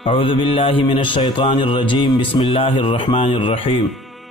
اعوذ باللہ من الشیطان الرجیم بسم اللہ الرحمن الرحیم۔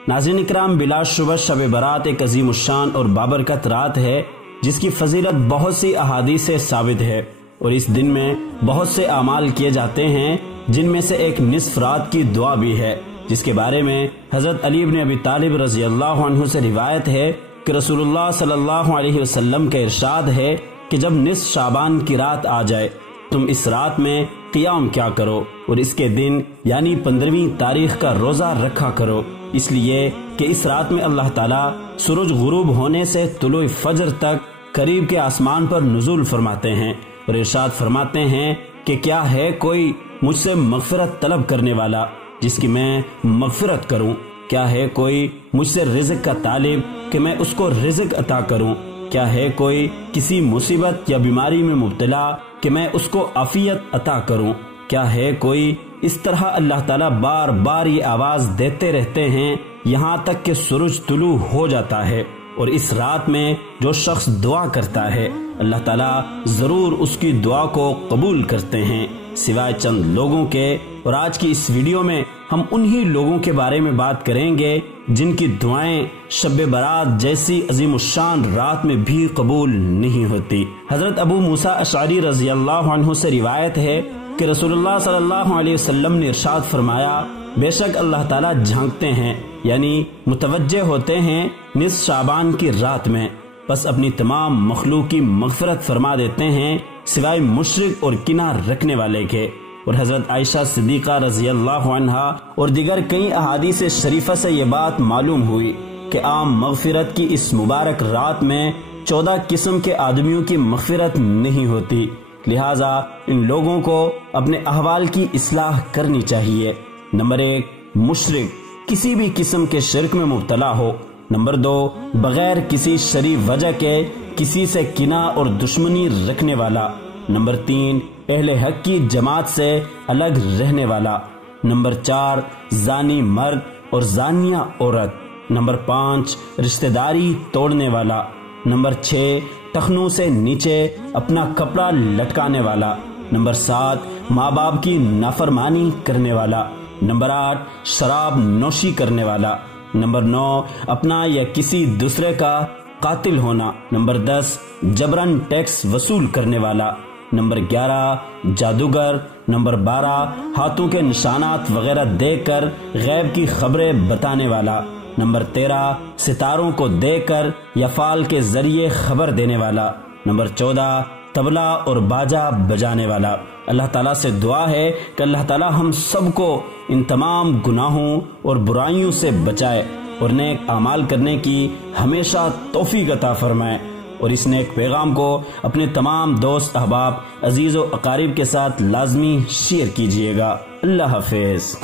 ناظرین اکرام، بلا شبہ شب برات ایک عظیم الشان اور بابرکت رات ہے جس کی فضیلت بہت سی احادیث سے ثابت ہے، اور اس دن میں بہت سے اعمال کیے جاتے ہیں جن میں سے ایک نصف رات کی دعا بھی ہے، جس کے بارے میں حضرت علی بن ابی طالب رضی اللہ عنہ سے روایت ہے کہ رسول اللہ صلی اللہ علیہ وسلم کا ارشاد ہے کہ جب نصف شعبان کی رات آ جائے تم اس رات میں قیام کیا کرو اور اس کے دن یعنی 15ویں تاریخ کا روزہ رکھا کرو، اس لیے کہ اس رات میں اللہ تعالیٰ سورج غروب ہونے سے طلوع فجر تک قریب کے آسمان پر نزول فرماتے ہیں اور ارشاد فرماتے ہیں کہ کیا ہے کوئی مجھ سے مغفرت طلب کرنے والا جس کی میں مغفرت کروں؟ کیا ہے کوئی مجھ سے رزق کا طالب کہ میں اس کو رزق عطا کروں؟ کیا ہے کوئی کسی مصیبت یا بیماری میں مبتلا کہ میں اس کو عافیت عطا کروں؟ کیا ہے کوئی؟ اس طرح اللہ تعالیٰ بار بار یہ آواز دیتے رہتے ہیں یہاں تک کہ سورج طلوع ہو جاتا ہے، اور اس رات میں جو شخص دعا کرتا ہے اللہ تعالیٰ ضرور اس کی دعا کو قبول کرتے ہیں سوائے چند لوگوں کے۔ اور آج کی اس ویڈیو میں ہم انہی لوگوں کے بارے میں بات کریں گے جن کی دعائیں شب برات جیسی عظیم الشان رات میں بھی قبول نہیں ہوتی۔ حضرت ابو موسیٰ اشعری رضی اللہ عنہ سے روایت ہے کہ رسول اللہ صلی اللہ علیہ وسلم نے ارشاد فرمایا، بے شک اللہ تعالیٰ جھانکتے ہیں یعنی متوجہ ہوتے ہیں نصف شعبان کی رات میں، بس اپنی تمام مخلوق کی مغفرت فرما دیتے ہیں سوائے مشرک اور کنار رکھنے والے کے۔ اور حضرت عائشہ صدیقہ رضی اللہ عنہا اور دیگر کئی احادیث شریفہ سے یہ بات معلوم ہوئی کہ عام مغفرت کی اس مبارک رات میں 14 قسم کے آدمیوں کی مغفرت نہیں ہوتی، لہٰذا ان لوگوں کو اپنے احوال کی اصلاح کرنی چاہیے۔ نمبر 1، مشرک، کسی بھی قسم کے شرک میں مبتلا ہو۔ نمبر 2، بغیر کسی شرعی وجہ کے کسی سے کینہ اور دشمنی رکھنے والا۔ نمبر 3، اہل حق کی جماعت سے الگ رہنے والا۔ نمبر 4، زانی مرد اور زانیہ عورت۔ نمبر 5، رشتہ داری توڑنے والا۔ نمبر 6، ٹخنوں سے نیچے اپنا کپڑا لٹکانے والا۔ نمبر 7، ماں باپ کی نافرمانی کرنے والا۔ نمبر 8، شراب نوشی کرنے والا۔ نمبر 9، اپنا یا کسی دوسرے کا قاتل ہونا۔ نمبر 10، جبرن ٹیکس وصول کرنے والا۔ نمبر 11، جادوگر۔ نمبر 12، ہاتھوں کے نشانات وغیرہ دیکھ کر غیب کی خبریں بتانے والا۔ نمبر 13، ستاروں کو دیکھ کر یا فال کے ذریعے خبر دینے والا۔ نمبر 14، طبلہ اور باجا بجانے والا۔ اللہ تعالیٰ سے دعا ہے کہ اللہ تعالیٰ ہم سب کو ان تمام گناہوں اور برائیوں سے بچائے اور نیک اعمال کرنے کی ہمیشہ توفیق عطا فرمائے، اور اس نیک پیغام کو اپنے تمام دوست احباب عزیز و اقارب کے ساتھ لازمی شیئر کیجیے گا۔ اللہ حافظ۔